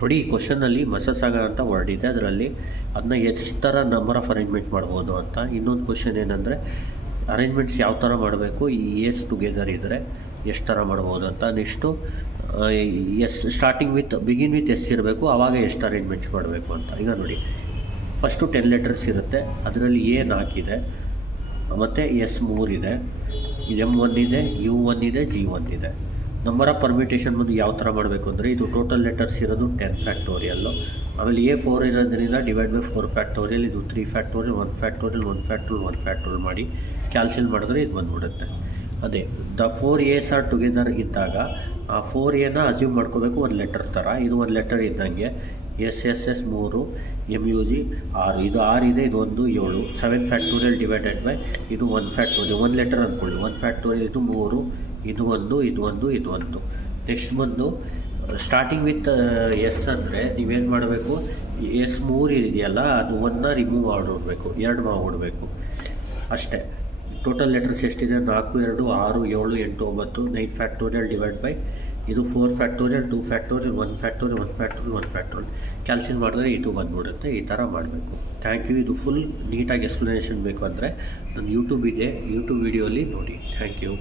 ನೋಡಿ ಈ ಕ್ವಶನಲ್ಲಿ ಮಸಸಾಗ ಅಂತ ವರ್ಡ್ ಇದೆ, ಅದರಲ್ಲಿ ಅದನ್ನ ಎಷ್ಟು ಥರ ನಂಬರ್ ಆಫ್ ಅರೇಂಜ್ಮೆಂಟ್ ಮಾಡ್ಬೋದು ಅಂತ. ಇನ್ನೊಂದು ಕ್ವಶನ್ ಏನಂದರೆ ಅರೇಂಜ್ಮೆಂಟ್ಸ್ ಯಾವ ಥರ ಮಾಡಬೇಕು, ಈ ಎಸ್ ಟುಗೆದರ್ ಇದ್ದರೆ ಎಷ್ಟು ಥರ ಮಾಡ್ಬೋದು ಅಂತ. Next S starting with begin with S ಇರಬೇಕು, ಆವಾಗ ಎಷ್ಟು ಅರೇಂಜ್ಮೆಂಟ್ಸ್ ಮಾಡಬೇಕು ಅಂತ. ಈಗ ನೋಡಿ ಫಸ್ಟು 10 ಲೆಟರ್ಸ್ ಇರುತ್ತೆ, ಅದರಲ್ಲಿ ಎ 4 ಇದೆ ಮತ್ತು ಎಸ್ 3 ಇದೆ, M1 ಇದೆ, U1 ಇದೆ, G1 ಇದೆ. ನಂಬರ್ ಆಫ್ ಪರ್ಮಿಟೇಷನ್ ಬಂದು ಯಾವ ಥರ ಮಾಡಬೇಕು ಅಂದರೆ, ಇದು ಟೋಟಲ್ ಲೆಟರ್ಸ್ ಇರೋದು 10 ಫ್ಯಾಕ್ಟೋರಿಯಲ್ಲು, ಆಮೇಲೆ ಎ 4 ಇರೋದ್ರಿಂದ ಡಿವೈಡ್ ಬೈ 4 ಫ್ಯಾಕ್ಟೋರಿಯಲ್, ಇದು 3 ಫ್ಯಾಕ್ಟೋರಿಯಲ್, 1 ಫ್ಯಾಕ್ಟೋರಿಯಲ್, 1 ಫ್ಯಾಕ್ಟೋರಿಯಲ್, 1 ಫ್ಯಾಕ್ಟೋರಿಯಲ್ ಮಾಡಿ ಕ್ಯಾಲ್ಸಿಲ್ ಮಾಡಿದ್ರೆ ಇದು ಬಂದುಬಿಡುತ್ತೆ. ಅದೇ ದ 4 A's ಆರ್ ಟುಗೆದರ್ ಇದ್ದಾಗ ಆ 4 Aನ ಅಸ್ಯೂಮ್ ಮಾಡ್ಕೋಬೇಕು ಒಂದು ಲೆಟರ್ ಥರ. ಇದು ಒಂದು ಲೆಟರ್ ಇದ್ದಂಗೆ ಎಸ್ 3, MUG 6, ಇದು 6 ಇದೆ, ಇದು ಒಂದು 7, 7 ಫ್ಯಾಕ್ಟೋರಿಯಲ್ ಡಿವೈಡೆಡ್ ಬೈ ಇದು 1 ಫ್ಯಾಕ್ಟೋರಿಯಲ್, 1 ಲೆಟರ್ ಅಂದ್ಕೊಳ್ಳಿ, 1 ಫ್ಯಾಕ್ಟೋರಿಯಲ್, ಇದು 3, ಇದು ಒಂದು, ಇದು ಒಂದು, ಇದು ಒಂದು. ನೆಕ್ಸ್ಟ್ ಬಂದು ಸ್ಟಾರ್ಟಿಂಗ್ ವಿತ್ ಎಸ್ ಅಂದರೆ ನೀವೇನು ಮಾಡಬೇಕು, ಎಸ್ 3 ಇದೆಯಲ್ಲ ಅದು 1ನ ರಿಮೂವ್ ಮಾಡಿಬಿಡ್ಬೇಕು, 2 ಮಾಡಿಬಿಡ್ಬೇಕು ಅಷ್ಟೇ. ಟೋಟಲ್ ಲೆಟರ್ಸ್ ಎಷ್ಟಿದೆ, 4, 2, 6, 7, 8, 9, 9 ಫ್ಯಾಕ್ಟೋರಿಯಲ್ ಡಿವೈಡ್ ಬೈ ಇದು 4 factorial, 2 factorial, 1 factorial, 1 factorial, 1 factorial ಕ್ಯಾಲ್ಸಿಲ್ ಮಾಡಿದ್ರೆ ಇದು ಬಂದುಬಿಡುತ್ತೆ. ಈ ಥರ ಮಾಡಬೇಕು. Thank you. ಇದು ಫುಲ್ ನೀಟಾಗಿ ಎಕ್ಸ್ಪ್ಲನೇಷನ್ ಬೇಕು ಅಂದರೆ ನನ್ನ ಯೂಟ್ಯೂಬ್ ಇದೆ, ಯೂಟ್ಯೂಬ್ ವೀಡಿಯೋಲಿ ನೋಡಿ. Thank you.